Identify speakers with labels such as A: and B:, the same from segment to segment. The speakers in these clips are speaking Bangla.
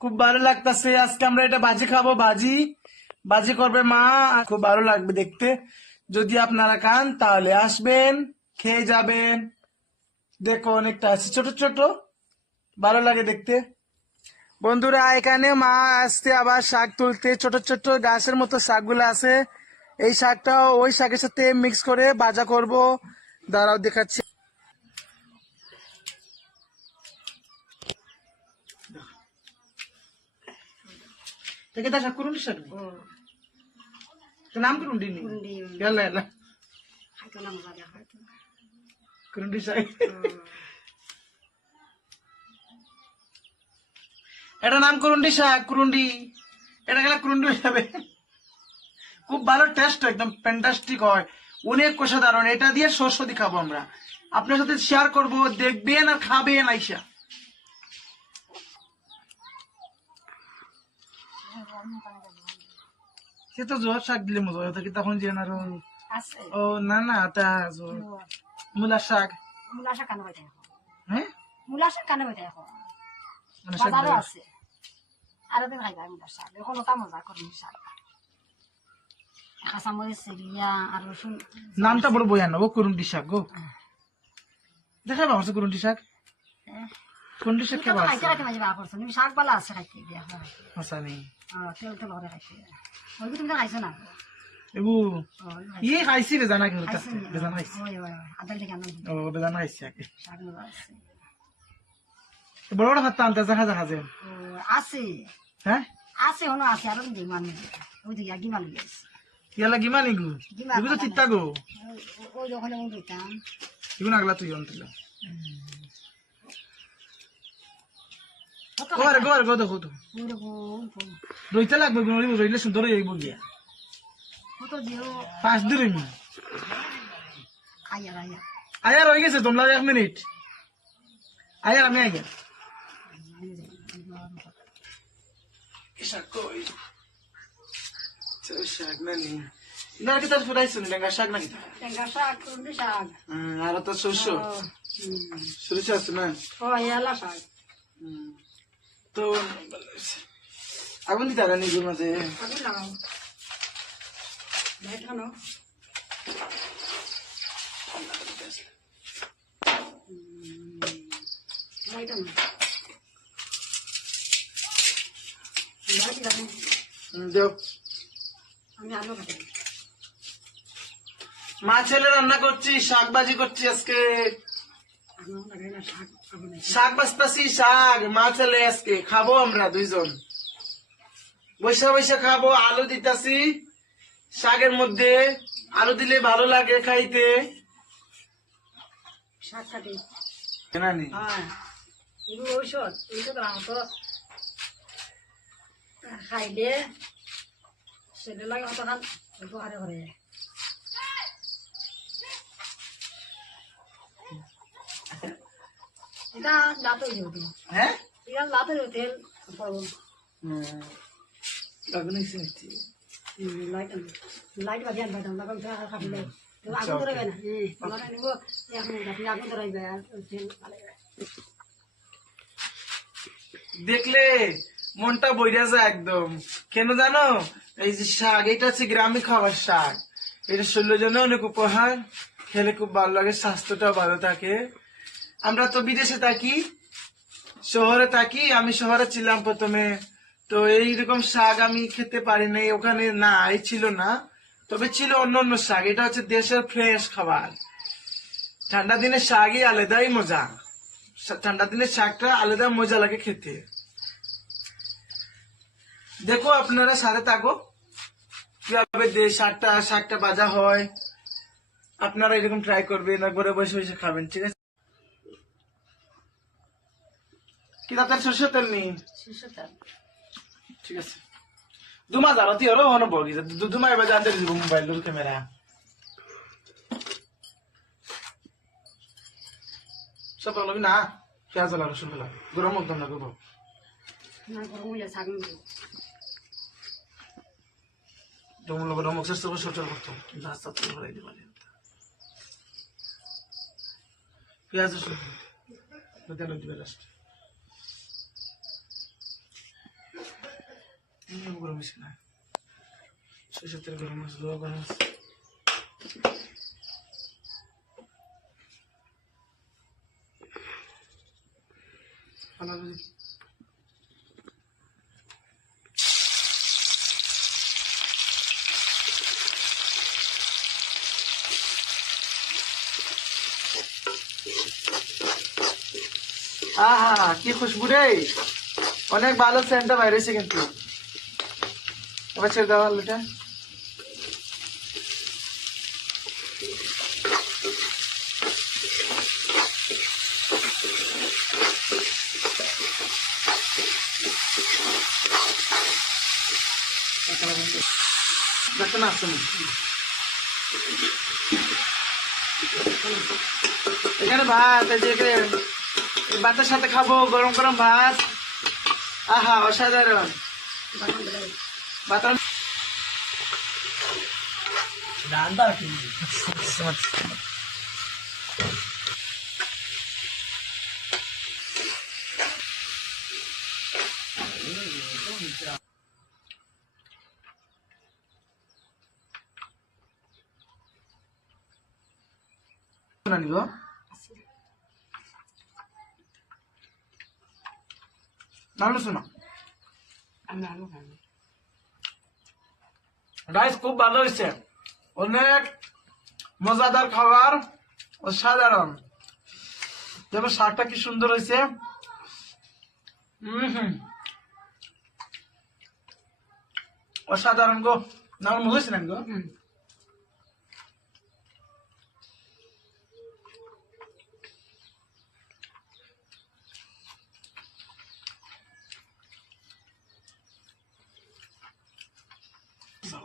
A: খুব ভালো লাগতেছে। আজকে আমরা এটা ভাজি খাব ভাজি ভাজি করবে মা খুব ভালো লাগবে দেখতে। যদি আপনারা খান, তাহলে আসবেন, খেয়ে যাবেন। দেখো অনেকটা আছে, ছোট ছোট। ভালো লাগে দেখতে। বন্ধুরা, এখানে মা আসতে আবার শাক তুলতে ছোট ছোট গাছের মতো শাকগুলো আছে। এই শাকটা ওই শাকের সাথে মিক্স করে ভাজা করব। দাঁড়াও দেখাচ্ছি। শাক এটা নাম করুন্ডি শাক কুরুন্ডি এটা গেলে কুরুন্ডি যাবে। খুব ভালো টেস্ট একদম ফ্যান্টাস্টিক হয়। অনেক কষা দারুণ এটা দিয়ে দিয়ে খাব আমরা। আপনার সাথে শেয়ার করব দেখবেন আর খাবেন আইসা। সে তো জোয়ার শাক দিলে মজা হয় কি তখন যে না আরো-
B: আছে।
A: ও না না তা। মূলা শাক।
B: মূলা শাক কানে হইতে
A: হ্যাঁ?
B: মূলা শাক কানে হইতে এখন।
A: মানে
B: বাজারও। আছে। আরও দিন খাইবা মূলা শাক। এখন ওটা মজা করি শাক। কাঁচামরিচ চেরিয়া আর রসুন
A: নামটা বড় বয়ান ও কুরুন্ডি শাক গো। দেখা পাবো কুরুন্ডি শাক? কুরুন্ডি শাক কেবা
B: তুমি শাক বালা আছে খাইতে দিয়া হয়।
A: হাসানি
B: তেল তেল করে খাইতে ওই তুমি খাইছো না
A: এবু
B: ও,
A: ইয়ে খাইছি বেজানা কিন্তু? বেজানা খাইছি
B: আদাল থেকে আনো
A: ও বেজানা খাইছি আগে
B: শাক মজা আছে
A: বড় হাত
B: আছে
A: হ্যাঁ
B: আছে হনো আছে আরও দিই আমি ওই দিকে গিমা লই আছে
A: ইয়ালা গিমা নিগু এগু তো চিত্তা গো
B: ওই ওখানে ওই দিতাম
A: এগুন আগলা তুই অন্তিল গোয়ারে গোয়ারে গো দেখো তো রইতে লাগবে গুণ রইলে সুন্দর হয়ে যাইব গিয়া পাঁচ দিন
B: আয়া
A: আয়ার হয়ে গেছে তোমরা এক মিনিট। আয়ার আমি আগে শাক কই? শাক না নি না কি তার ফুরাইছো নি? লেঙ্গা শাক
B: শাক শাক।
A: আর তো শস্য? সরিষ আছে না?
B: ও এলা শাক।
A: হুম। তো আগুন দিতে আর নিজের মাঝে মা ছেলে রান্না করছি শাক ভাজি করছি আজকে।
B: শাক।
A: শাক বাজতাছি শাক মা ছেলে আজকে খাব আমরা দুইজন। বৈশা বৈশা খাব আলু দিতাছি শাকের মধ্যে আলু দিলে ভালো লাগে খাইতে।
B: শাক হ্যাঁ ঔষধ খাইলে লাগে অত উপকারে করে। এটা
A: হ্যাঁ?
B: এটা। লাইট খাবলে। আগুন ধরবে না। নিব এখন আপনি আগুন ধরাইবে আর
A: দেখলে মনটা বইরা যায় একদম। কেন জানো? এই যে শাক এটা হচ্ছে গ্রামে খাবার শাক। এটা শরীরের জন্য অনেক উপহার। খেলে খুব ভালো লাগে স্বাস্থ্যটা ভালো থাকে। আমরা তো বিদেশে থাকি, শহরে থাকি, আমি শহরে ছিলাম প্রথমে। তো এইরকম শাক আমি খেতে পারি নাই, ওখানে না, এই ছিল না। তবে ছিল অন্য অন্য শাক, এটা হচ্ছে দেশের ফ্রেশ খাবার। ঠান্ডা দিনে শাকই আলাদাই মজা। ঠান্ডা দিনে শাকটা আলাদা মজা লাগে খেতে। দেখো আপনারা সাথে থাকো, কীভাবে শাকটা শাকটা বাজা হয়। আপনারা এরকম ট্রাই করবেন আর ঘরে বসে বসে খাবেন, ঠিক আছে? কি তার সরষে তেল
B: শিশুটা
A: ঠিক আছে। দুমা জানো তুই ওরও অনুভব গেছে দুমা এবার জানতে দিব মোবাইল দূর ক্যামেরা। সব লাগবে না? পেঁয়াজ লাগবে রসুন লাগবে গরম একদম না
B: না শাক নিবো
A: ডমল গরম সচল কিন্তু আস্তে আস্তে পেঁয়াজ রসুন। দিবে গরম হয়েছে না আহা কি খুশবু রে অনেক ভালো সেন্টটা বাইরেছে কিন্তু এবার দেওয়া আলুটা আসুন। এখানে ভাত, এই যে ভাতের সাথে খাব গরম গরম ভাত। আহা, অসাধারণ। ভাত নিব ভালো শোনো
B: আমি আলু খাব
A: রাইস খুব ভালো হয়েছে। অনেক মজাদার খাবার অসাধারণ যেমন শাকটা কি সুন্দর হয়েছে। অসাধারণ গো। না আমার মুখ হয়েছে না গো?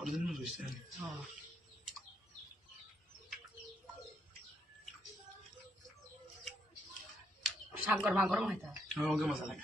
B: হুম
A: অরিজিনাল হয়েছে
B: শাক গরমা গরম হইতে
A: আমাকে মশলা লাগে